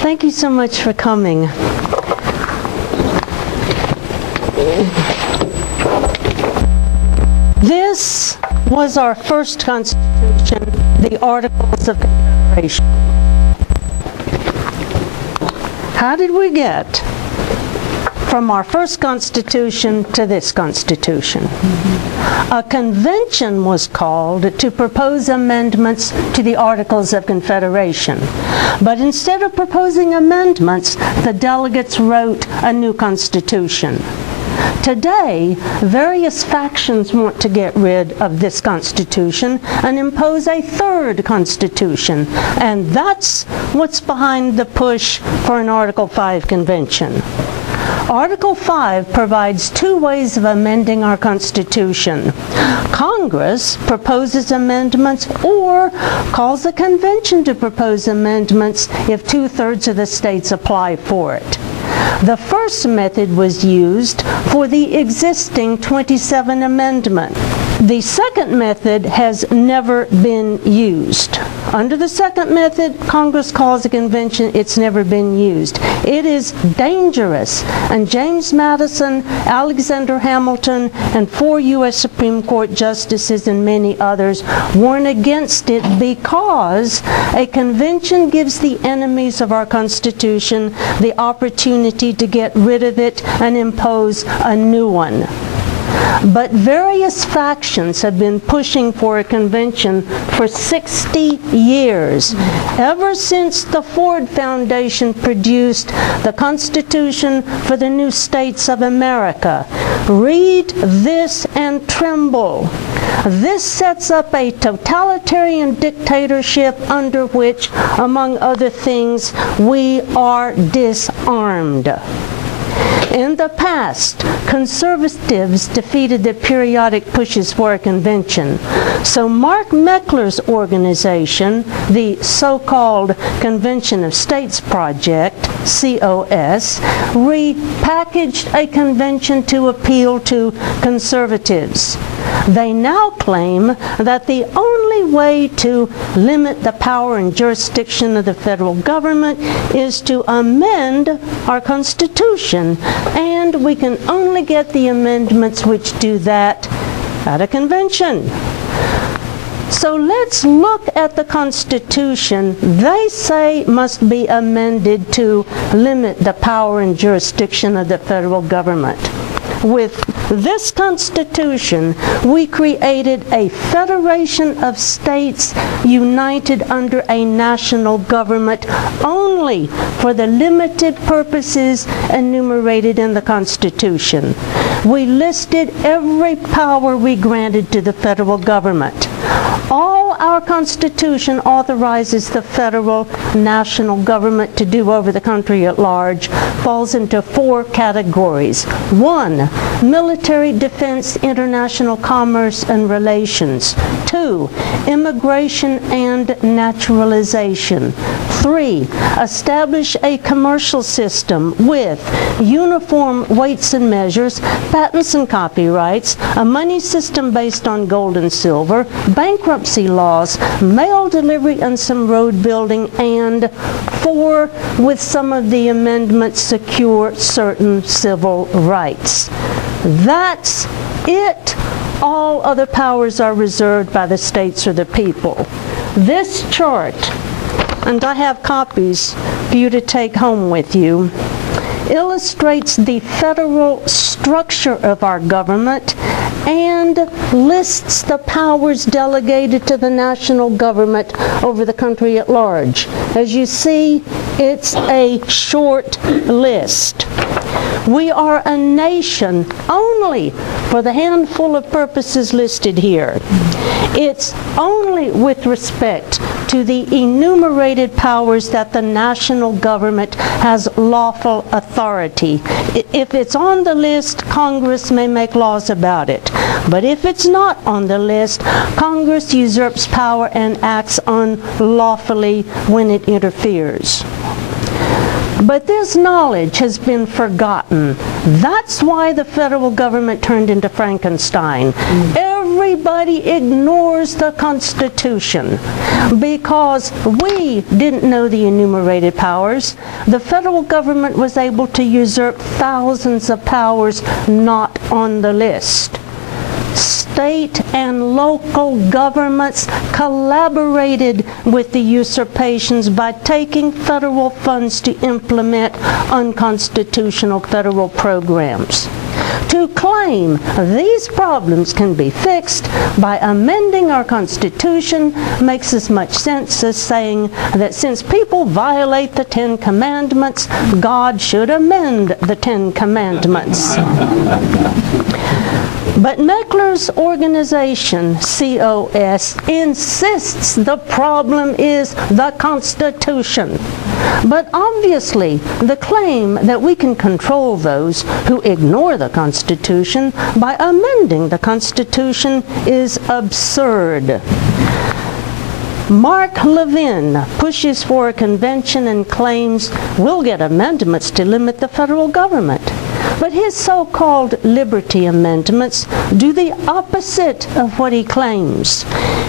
Thank you so much for coming. This was our first Constitution, the Articles of Confederation. How did we get from our first Constitution to this Constitution? A convention was called to propose amendments to the Articles of Confederation. But instead of proposing amendments, the delegates wrote a new Constitution. Today, various factions want to get rid of this Constitution and impose a third Constitution, and that's what's behind the push for an Article 5 convention. Article 5 provides two ways of amending our Constitution. Congress proposes amendments or calls a convention to propose amendments if 2/3 of the states apply for it. The first method was used for the existing 27 Amendment. The second method has never been used. Under the second method, Congress calls a convention. It's never been used. It is dangerous, and James Madison, Alexander Hamilton, and 4 U.S. Supreme Court justices and many others warn against it because a convention gives the enemies of our Constitution the opportunity to get rid of it and impose a new one. But various factions have been pushing for a convention for 60 years, ever since the Ford Foundation produced the Constitution for the New States of America. Read this and tremble. This sets up a totalitarian dictatorship under which, among other things, we are disarmed. In the past, conservatives defeated the periodic pushes for a convention. So Mark Meckler's organization, the so-called Convention of States Project, COS, repackaged a convention to appeal to conservatives. They now claim that the only way to limit the power and jurisdiction of the federal government is to amend our Constitution, and we can only get the amendments which do that at a convention. So let's look at the Constitution they say must be amended to limit the power and jurisdiction of the federal government. With this Constitution, we created a federation of states united under a national government only for the limited purposes enumerated in the Constitution. We listed every power we granted to the federal government. All our Constitution authorizes the federal national government to do over the country at large falls into 4 categories. 1, military defense, international commerce and relations. 2, immigration and naturalization. 3, establish a commercial system with uniform weights and measures, patents and copyrights, a money system based on gold and silver, bankruptcy laws, mail delivery and some road building, and 4, with some of the amendments, secure certain civil rights. That's it. All other powers are reserved by the states or the people. This chart, and I have copies for you to take home with you, illustrates the federal structure of our government and lists the powers delegated to the national government over the country at large. As you see, it's a short list. We are a nation only for the handful of purposes listed here. It's only with respect to the enumerated powers that the national government has lawful authority. If it's on the list, Congress may make laws about it. But if it's not on the list, Congress usurps power and acts unlawfully when it interferes. But this knowledge has been forgotten. That's why the federal government turned into Frankenstein. Everybody everybody ignores the Constitution. Because we didn't know the enumerated powers, the federal government was able to usurp thousands of powers not on the list. State and local governments collaborated with the usurpations by taking federal funds to implement unconstitutional federal programs. To claim these problems can be fixed by amending our Constitution makes as much sense as saying that since people violate the Ten Commandments, God should amend the Ten Commandments. But Meckler's organization, COS, insists the problem is the Constitution. But obviously, the claim that we can control those who ignore the Constitution by amending the Constitution is absurd. Mark Levin pushes for a convention and claims we'll get amendments to limit the federal government. But his so-called liberty amendments do the opposite of what he claims.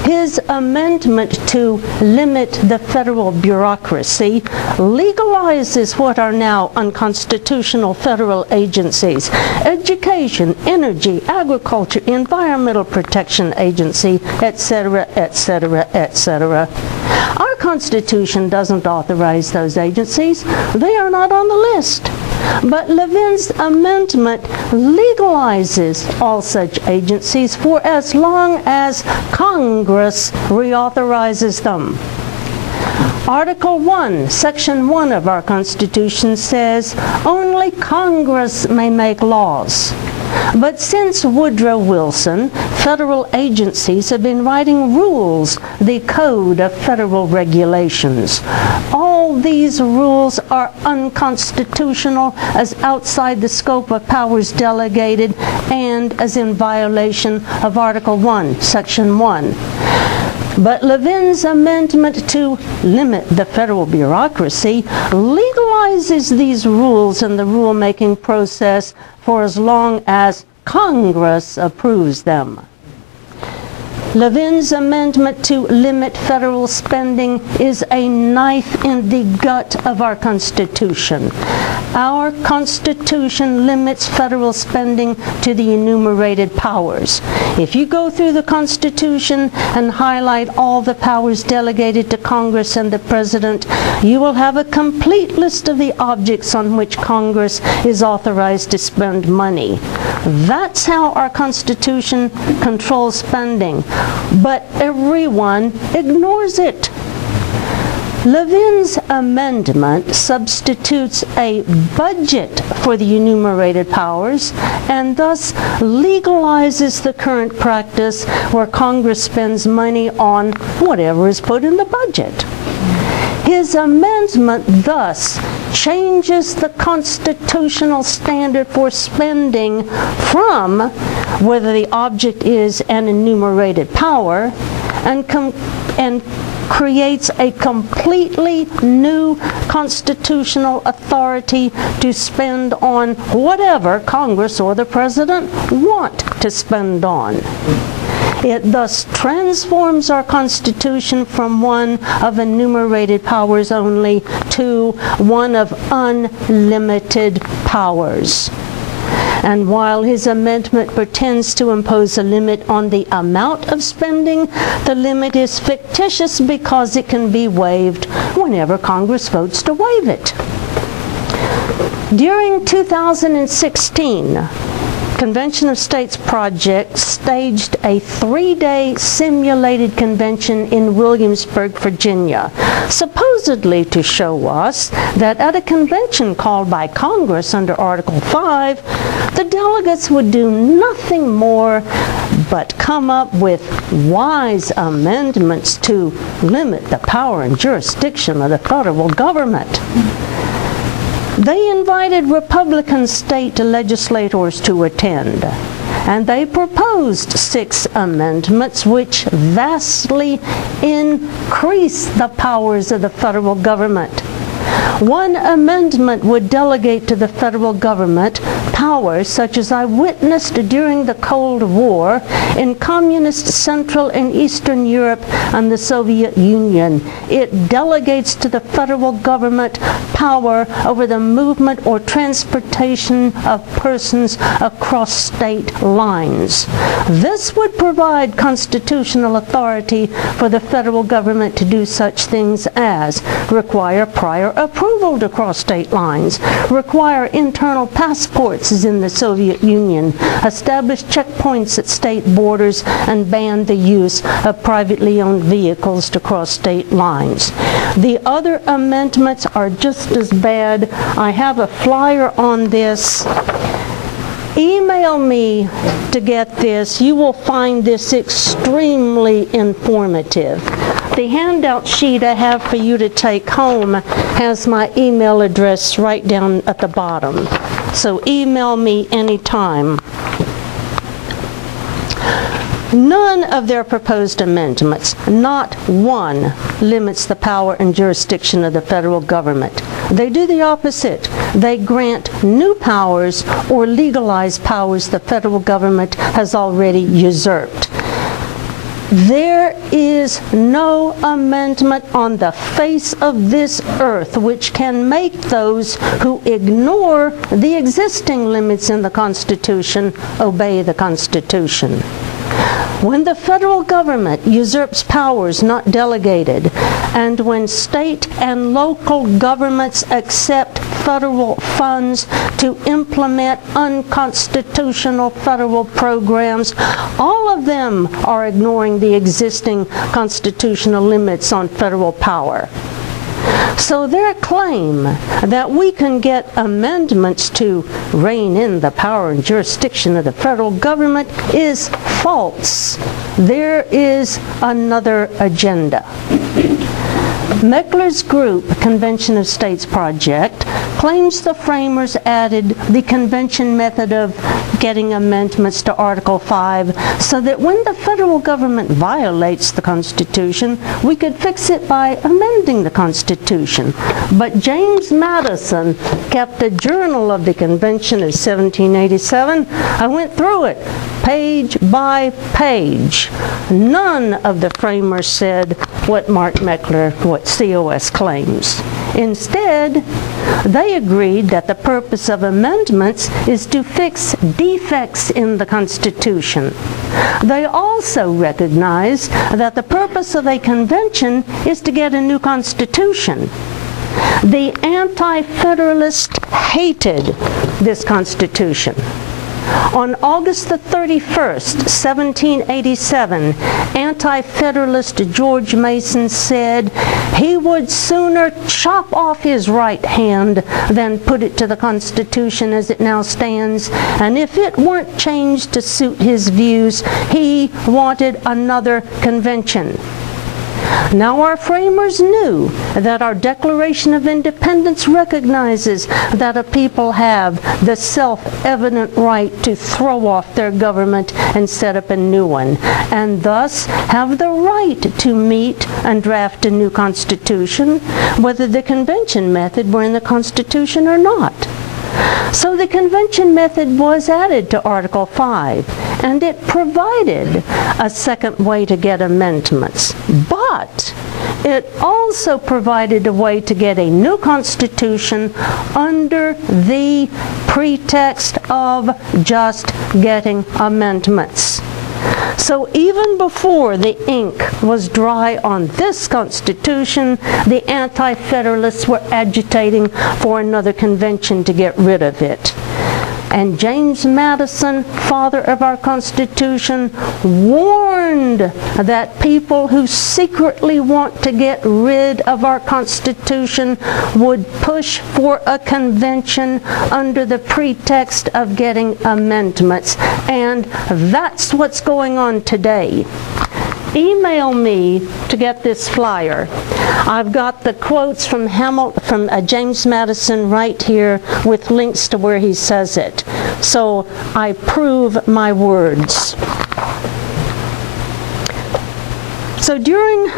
His amendment to limit the federal bureaucracy legalizes what are now unconstitutional federal agencies: education, energy, agriculture, environmental protection agency, etc., etc., etc. Our Constitution doesn't authorize those agencies. They are not on the list. But Levin's amendment legalizes all such agencies for as long as Congress reauthorizes them. Article 1, Section 1 of our Constitution says only Congress may make laws. But since Woodrow Wilson, federal agencies have been writing rules, the Code of Federal Regulations. All these rules are unconstitutional as outside the scope of powers delegated and as in violation of Article 1, Section 1. But Levin's amendment to limit the federal bureaucracy legalizes these rules in the rulemaking process for as long as Congress approves them. Levin's amendment to limit federal spending is a knife in the gut of our Constitution. Our Constitution limits federal spending to the enumerated powers. If you go through the Constitution and highlight all the powers delegated to Congress and the President, you will have a complete list of the objects on which Congress is authorized to spend money. That's how our Constitution controls spending. But everyone ignores it. Levin's amendment substitutes a budget for the enumerated powers and thus legalizes the current practice where Congress spends money on whatever is put in the budget. His amendment thus changes the constitutional standard for spending from whether the object is an enumerated power and creates a completely new constitutional authority to spend on whatever Congress or the President want to spend on. It thus transforms our Constitution from one of enumerated powers only to one of unlimited powers. And while his amendment pretends to impose a limit on the amount of spending, the limit is fictitious because it can be waived whenever Congress votes to waive it. During 2016, Convention of States Project staged a 3-day simulated convention in Williamsburg, Virginia, supposedly to show us that at a convention called by Congress under Article 5, the delegates would do nothing more but come up with wise amendments to limit the power and jurisdiction of the federal government. They invited Republican state legislators to attend, and they proposed 6 amendments which vastly increase the powers of the federal government. One amendment would delegate to the federal government power, such as I witnessed during the Cold War in communist Central and Eastern Europe and the Soviet Union. It delegates to the federal government power over the movement or transportation of persons across state lines. This would provide constitutional authority for the federal government to do such things as require prior approval to cross state lines, require internal passports as in the Soviet Union, establish checkpoints at state borders, and ban the use of privately owned vehicles to cross state lines. The other amendments are just as bad. I have a flyer on this. Email me to get this. You will find this extremely informative. The handout sheet I have for you to take home has my email address right down at the bottom. So email me anytime. None of their proposed amendments, not one, limits the power and jurisdiction of the federal government. They do the opposite. They grant new powers or legalize powers the federal government has already usurped. There is no amendment on the face of this earth which can make those who ignore the existing limits in the Constitution obey the Constitution. When the federal government usurps powers not delegated, and when state and local governments accept federal funds to implement unconstitutional federal programs, all of them are ignoring the existing constitutional limits on federal power. So their claim that we can get amendments to rein in the power and jurisdiction of the federal government is false. There is another agenda. Meckler's group, Convention of States Project, claims the framers added the convention method of getting amendments to Article 5 so that when the federal government violates the Constitution, we could fix it by amending the Constitution. But James Madison kept a journal of the Convention of 1787. I went through it page by page. None of the framers said what Mark Meckler, what COS claims. Instead, they agreed that the purpose of amendments is to fix defects in the Constitution. They also recognized that the purpose of a convention is to get a new Constitution. The Anti-Federalists hated this Constitution. On August the 31st, 1787, Anti-Federalist George Mason said he would sooner chop off his right hand than put it to the Constitution as it now stands, and if it weren't changed to suit his views, he wanted another convention. Now our framers knew that our Declaration of Independence recognizes that a people have the self-evident right to throw off their government and set up a new one, and thus have the right to meet and draft a new Constitution, whether the convention method were in the Constitution or not. So the convention method was added to Article 5, and it provided a second way to get amendments. But it also provided a way to get a new Constitution under the pretext of just getting amendments. So even before the ink was dry on this Constitution, the Anti-Federalists were agitating for another convention to get rid of it. And James Madison, father of our Constitution, warned that people who secretly want to get rid of our Constitution would push for a convention under the pretext of getting amendments. And that's what's going on today. Email me to get this flyer. I've got the quotes from James Madison right here with links to where he says it. So I prove my words. So during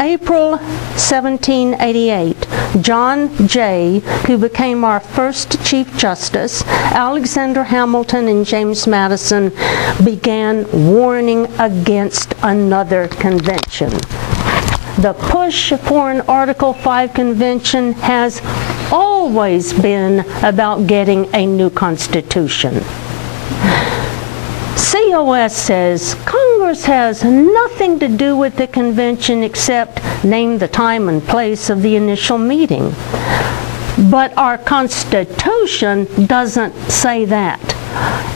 April 1788, John Jay, who became our first Chief Justice, Alexander Hamilton, and James Madison began warning against another convention. The push for an Article 5 convention has always been about getting a new constitution. COS says Congress has nothing to do with the convention except name the time and place of the initial meeting. But our Constitution doesn't say that.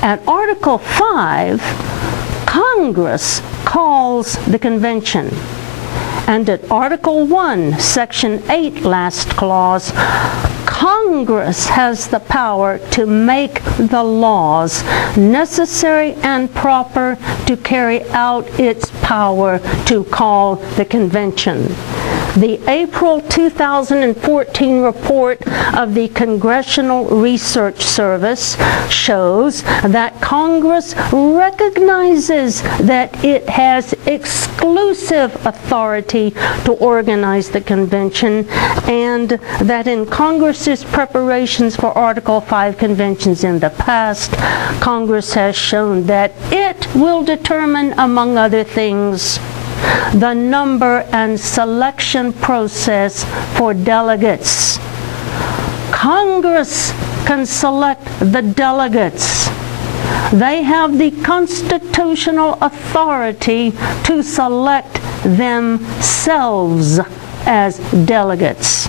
At Article 5, Congress calls the convention. And at Article 1, Section 8, last clause, Congress has the power to make the laws necessary and proper to carry out its power to call the convention. The April 2014 report of the Congressional Research Service shows that Congress recognizes that it has exclusive authority to organize the convention, and that in Congress's preparations for Article 5 conventions in the past, Congress has shown that it will determine, among other things, the number and selection process for delegates. Congress can select the delegates. They have the constitutional authority to select themselves as delegates.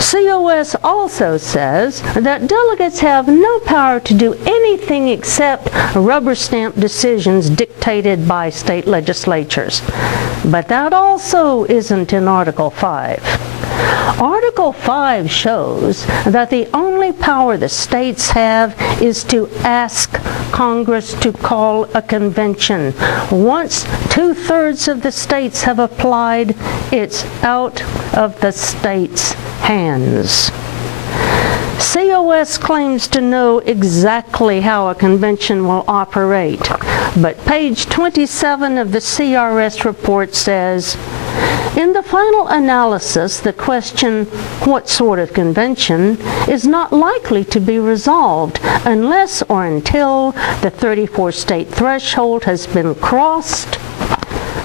COS also says that delegates have no power to do anything except rubber stamp decisions dictated by state legislatures. But that also isn't in Article 5. Article 5 shows that the only power the states have is to ask Congress to call a convention. Once 2/3 of the states have applied, it's out of the states' hands. COS claims to know exactly how a convention will operate, but page 27 of the CRS report says, in the final analysis, the question, what sort of convention, is not likely to be resolved unless or until the 34-state threshold has been crossed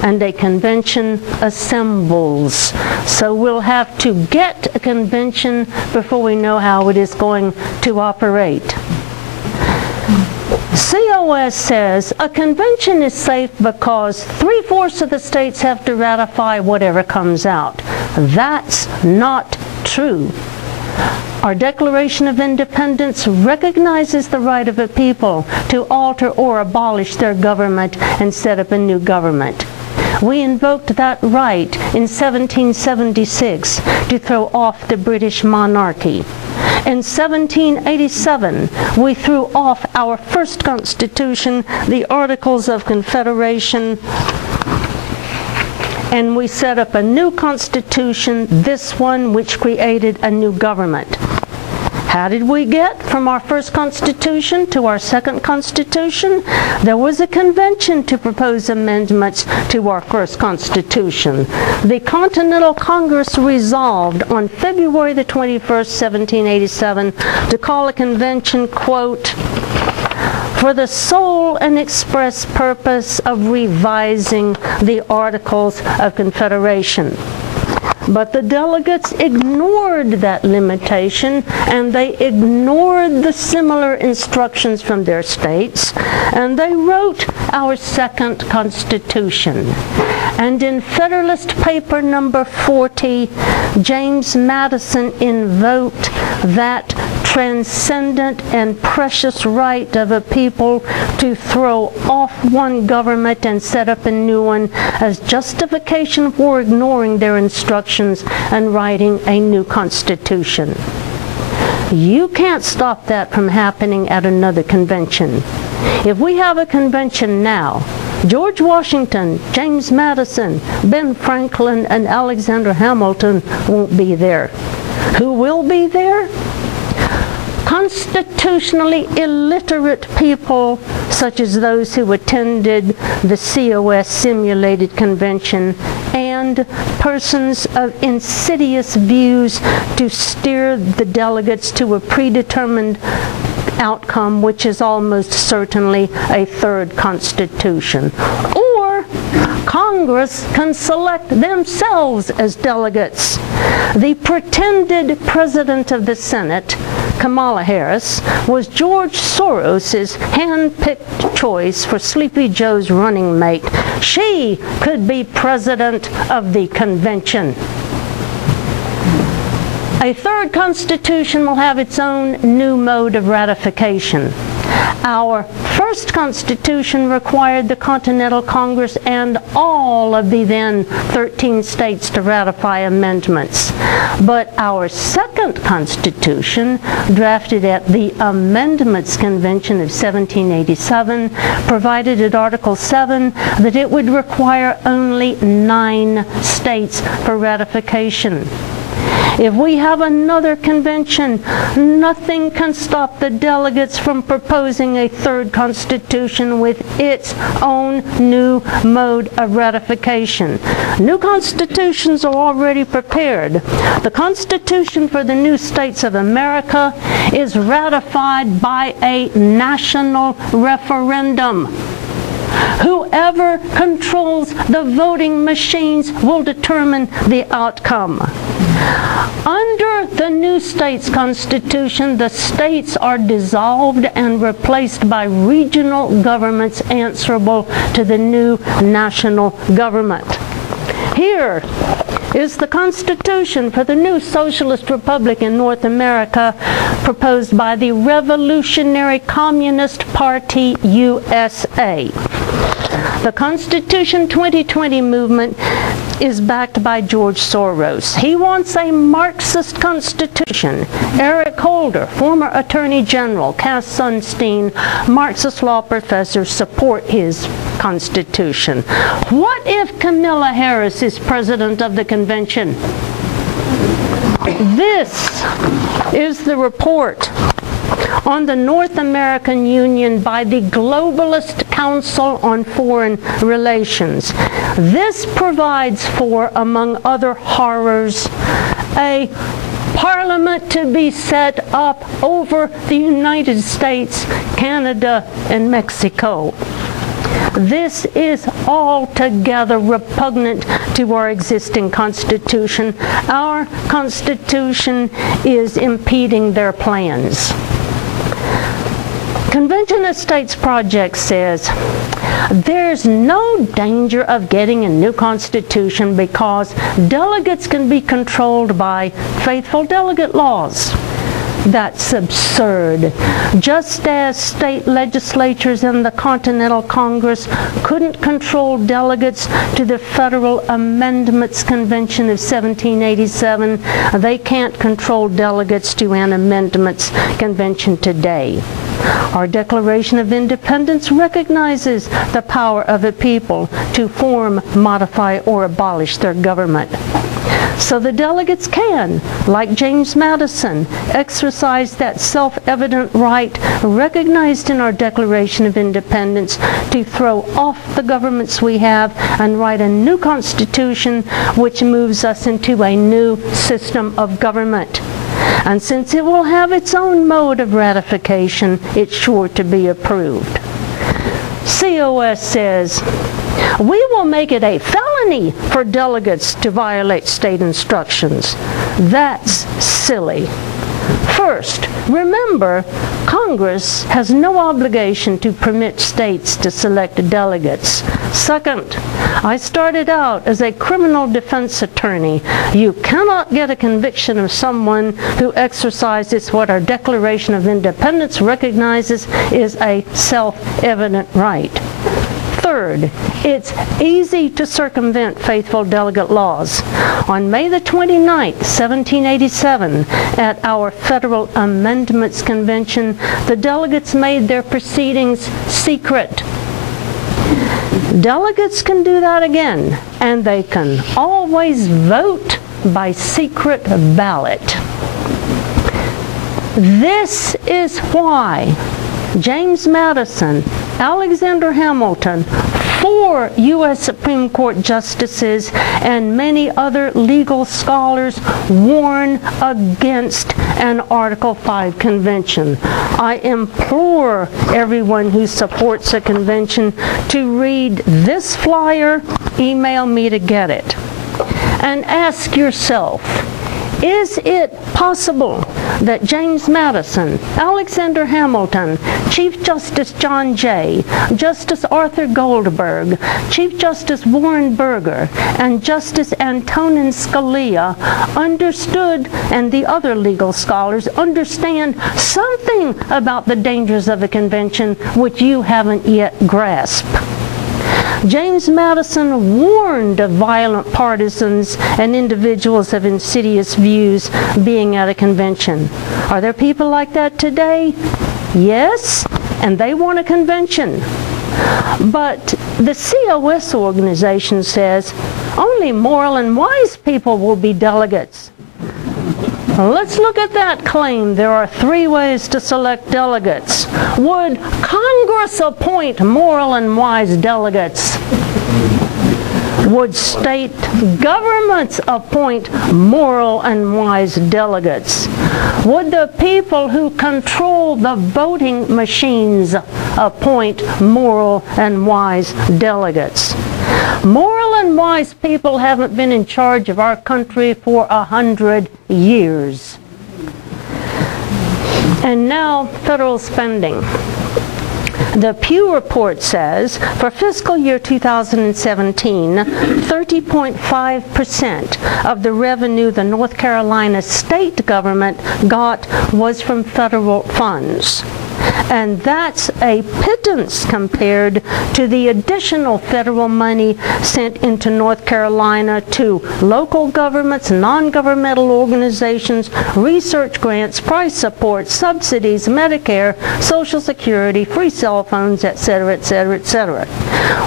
and a convention assembles. So we'll have to get a convention before we know how it is going to operate. COS says a convention is safe because 3/4 of the states have to ratify whatever comes out. That's not true. Our Declaration of Independence recognizes the right of a people to alter or abolish their government and set up a new government. We invoked that right in 1776 to throw off the British monarchy. In 1787, we threw off our first constitution, the Articles of Confederation, and we set up a new constitution, this one which created a new government. How did we get from our first constitution to our second constitution? There was a convention to propose amendments to our first constitution. The Continental Congress resolved on February the 21st, 1787, to call a convention, quote, for the sole and express purpose of revising the Articles of Confederation. But the delegates ignored that limitation, and they ignored the similar instructions from their states, and they wrote our second constitution. And in Federalist Paper number 40, James Madison invoked that transcendent and precious right of a people to throw off one government and set up a new one as justification for ignoring their instructions and writing a new constitution. You can't stop that from happening at another convention. If we have a convention now, George Washington, James Madison, Ben Franklin, and Alexander Hamilton won't be there. Who will be there? Constitutionally illiterate people, such as those who attended the COS simulated convention, and and persons of insidious views to steer the delegates to a predetermined outcome, which is almost certainly a third constitution. Or Congress can select themselves as delegates. The pretended president of the Senate, Kamala Harris, was George Soros's hand-picked choice for Sleepy Joe's running mate. She could be president of the convention. A third constitution will have its own new mode of ratification. Our first constitution required the Continental Congress and all of the then 13 states to ratify amendments. But our second constitution, drafted at the Amendments Convention of 1787, provided at Article 7 that it would require only 9 states for ratification. If we have another convention, nothing can stop the delegates from proposing a third constitution with its own new mode of ratification. New constitutions are already prepared. The Constitution for the new states of America is ratified by a national referendum. Whoever controls the voting machines will determine the outcome. Under the new states constitution, the states are dissolved and replaced by regional governments answerable to the new national government. Here is the Constitution for the new Socialist Republic in North America, proposed by the Revolutionary Communist Party, USA. The Constitution 2020 movement is backed by George Soros. He wants a Marxist constitution. Eric Holder, former Attorney General, Cass Sunstein, Marxist law professors, support his constitution. What if Kamala Harris is president of the convention? This is the report on the North American Union by the Globalist Council on Foreign Relations. This provides for, among other horrors, a parliament to be set up over the United States, Canada, and Mexico. This is altogether repugnant to our existing Constitution. Our Constitution is impeding their plans. Convention of States Project says there's no danger of getting a new constitution because delegates can be controlled by faithful delegate laws. That's absurd. Just as state legislatures and the Continental Congress couldn't control delegates to the Federal Amendments Convention of 1787, they can't control delegates to an Amendments Convention today. Our Declaration of Independence recognizes the power of a people to form, modify, or abolish their government. So the delegates can, like James Madison, exercise that self-evident right recognized in our Declaration of Independence to throw off the governments we have and write a new constitution which moves us into a new system of government. And since it will have its own mode of ratification, it's sure to be approved. COS says, we will make it a felony for delegates to violate state instructions. That's silly. First, remember, Congress has no obligation to permit states to select delegates. Second, I started out as a criminal defense attorney. You cannot get a conviction of someone who exercises what our Declaration of Independence recognizes is a self-evident right. Third, it's easy to circumvent faithful delegate laws. On May the 29th, 1787, at our Federal Amendments Convention, the delegates made their proceedings secret. Delegates can do that again, and they can always vote by secret ballot. This is why James Madison, Alexander Hamilton, 4 U.S. Supreme Court justices and many other legal scholars warn against an Article 5 convention. I implore everyone who supports a convention to read this flyer, email me to get it, and ask yourself, is it possible that James Madison, Alexander Hamilton, Chief Justice John Jay, Justice Arthur Goldberg, Chief Justice Warren Burger, and Justice Antonin Scalia understood, and the other legal scholars understand something about the dangers of a convention which you haven't yet grasped? James Madison warned of violent partisans and individuals of insidious views being at a convention. Are there people like that today? Yes, and they want a convention. But the COS organization says only moral and wise people will be delegates. Let's look at that claim. There are 3 ways to select delegates. Would Congress appoint moral and wise delegates? Would state governments appoint moral and wise delegates? Would the people who control the voting machines appoint moral and wise delegates? Moral and wise people haven't been in charge of our country for 100 years. And now, federal spending. The Pew report says for fiscal year 2017, 30.5% of the revenue the North Carolina state government got was from federal funds. And that's a pittance compared to the additional federal money sent into North Carolina to local governments, non-governmental organizations, research grants, price support, subsidies, Medicare, Social Security, free cell phones, etc., etc., etc.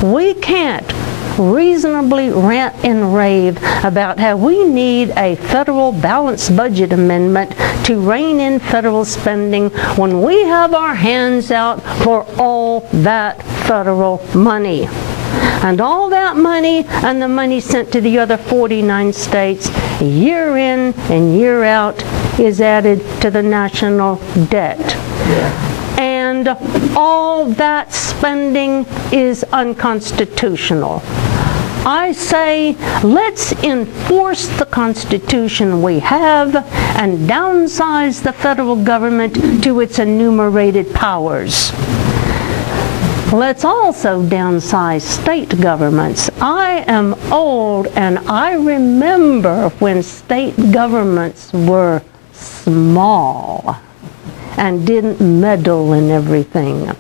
We can't reasonably rant and rave about how we need a federal balanced budget amendment to rein in federal spending when we have our hands out for all that federal money. And all that money and the money sent to the other 49 states year in and year out is added to the national debt. And all that spending is unconstitutional. I say, let's enforce the Constitution we have and downsize the federal government to its enumerated powers. Let's also downsize state governments. I am old and I remember when state governments were small and didn't meddle in everything.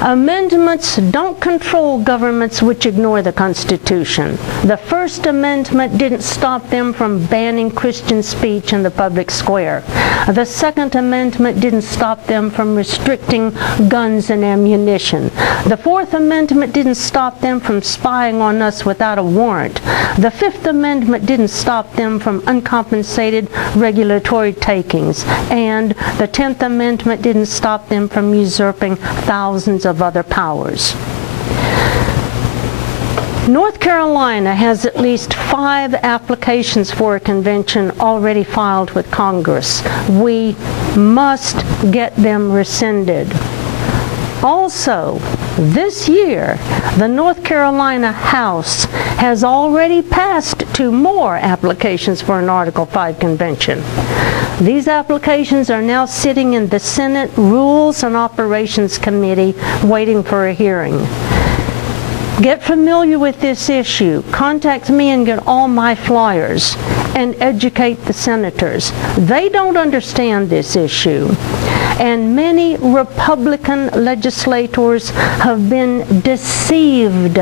Amendments don't control governments which ignore the Constitution. The First Amendment didn't stop them from banning Christian speech in the public square. The Second Amendment didn't stop them from restricting guns and ammunition. The Fourth Amendment didn't stop them from spying on us without a warrant. The Fifth Amendment didn't stop them from uncompensated regulatory takings. And the 10th Amendment didn't stop them from usurping thousands of other powers. North Carolina has at least 5 applications for a convention already filed with Congress. We must get them rescinded. Also, this year, the North Carolina House has already passed 2 more applications for an Article 5 convention. These applications are now sitting in the Senate Rules and Operations Committee waiting for a hearing. Get familiar with this issue. Contact me and get all my flyers and educate the senators. They don't understand this issue. And many Republican legislators have been deceived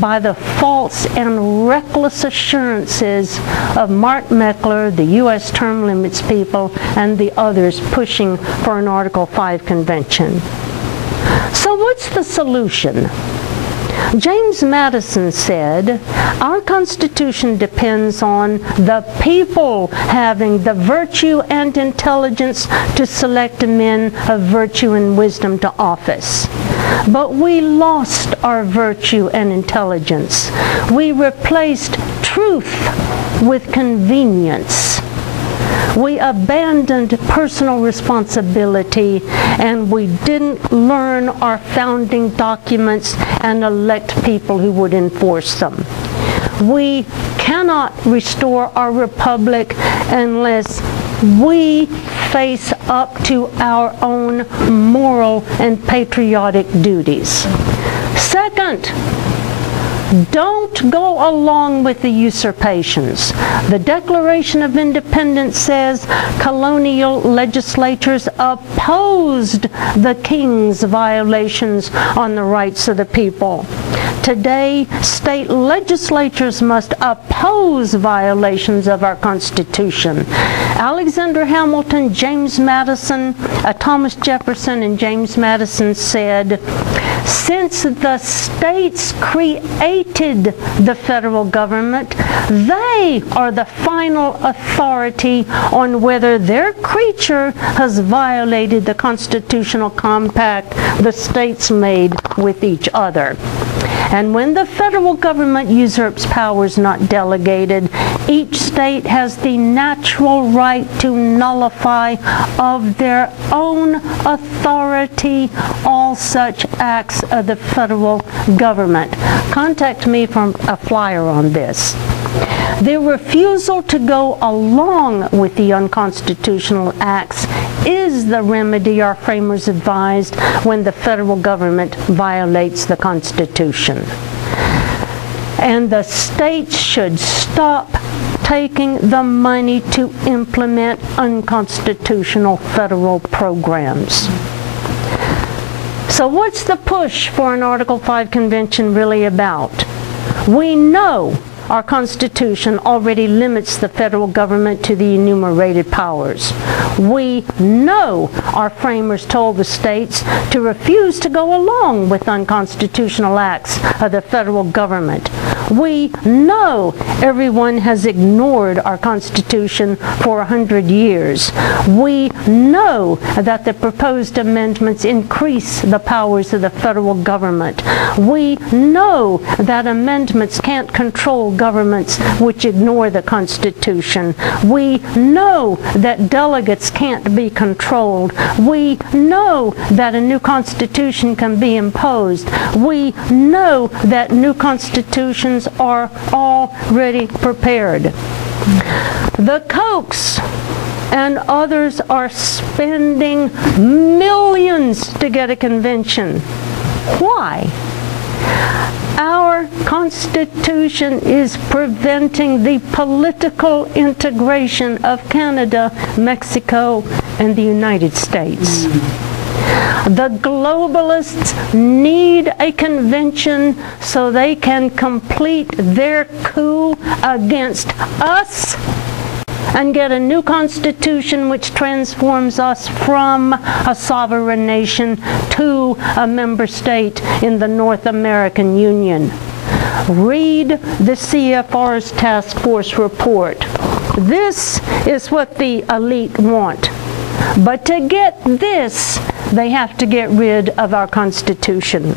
by the false and reckless assurances of Mark Meckler, the U.S. term limits people, and the others pushing for an Article 5 convention. So what's the solution? James Madison said, our Constitution depends on the people having the virtue and intelligence to select men of virtue and wisdom to office. but we lost our virtue and intelligence. We replaced truth with convenience. We abandoned personal responsibility, and we didn't learn our founding documents and elect people who would enforce them. We cannot restore our republic unless we face up to our own moral and patriotic duties. Second, don't go along with the usurpations. The Declaration of Independence says colonial legislatures opposed the king's violations on the rights of the people. Today, state legislatures must oppose violations of our Constitution. Alexander Hamilton, James Madison, Thomas Jefferson, and James Madison said, since the states created the federal government, they are the final authority on whether their creature has violated the constitutional compact the states made with each other. And when the federal government usurps powers not delegated, each state has the natural right to nullify of their own authority all such acts of the federal government. Contact me for a flyer on this. The refusal to go along with the unconstitutional acts is the remedy our framers advised when the federal government violates the Constitution. And the states should stop taking the money to implement unconstitutional federal programs. So what's the push for an Article 5 convention really about? We know our Constitution already limits the federal government to the enumerated powers. We know our framers told the states to refuse to go along with unconstitutional acts of the federal government. We know everyone has ignored our Constitution for 100 years. We know that the proposed amendments increase the powers of the federal government. We know that amendments can't control governments which ignore the Constitution. We know that delegates can't be controlled. We know that a new Constitution can be imposed. We know that new constitutions are already prepared. The Kochs and others are spending millions to get a convention. Why? Our Constitution is preventing the political integration of Canada, Mexico, and the United States. The globalists need a convention so they can complete their coup against us and get a new constitution which transforms us from a sovereign nation to a member state in the North American Union. Read the CFR's task force report. This is what the elite want. But to get this, they have to get rid of our Constitution.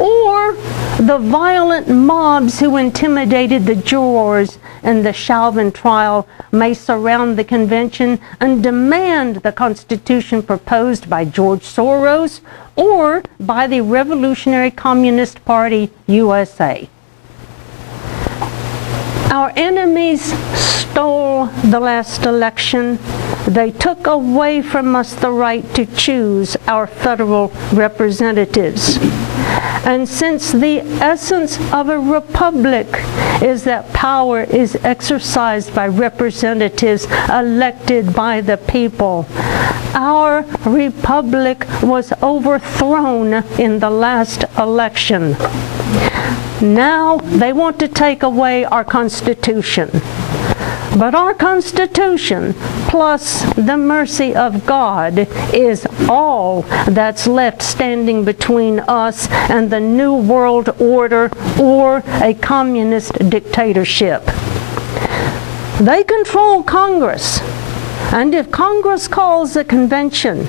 Or the violent mobs who intimidated the jurors in the Chauvin trial may surround the convention and demand the Constitution proposed by George Soros or by the Revolutionary Communist Party, USA. Our enemies stole the last election. They took away from us the right to choose our federal representatives. And since the essence of a republic is that power is exercised by representatives elected by the people, our republic was overthrown in the last election. Now they want to take away our Constitution. But our Constitution, plus the mercy of God, is all that's left standing between us and the New World Order or a communist dictatorship. They control Congress, and if Congress calls a convention,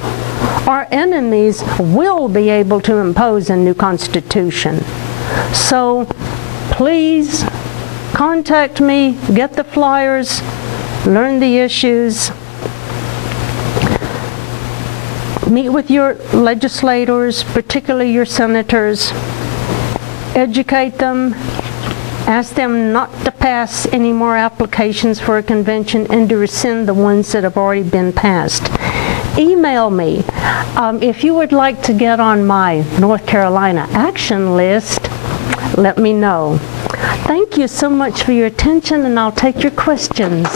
our enemies will be able to impose a new constitution. So please contact me, get the flyers, learn the issues, meet with your legislators, particularly your senators, educate them, ask them not to pass any more applications for a convention and to rescind the ones that have already been passed. Email me. If you would like to get on my North Carolina action list, let me know. Thank you so much for your attention, and I'll take your questions.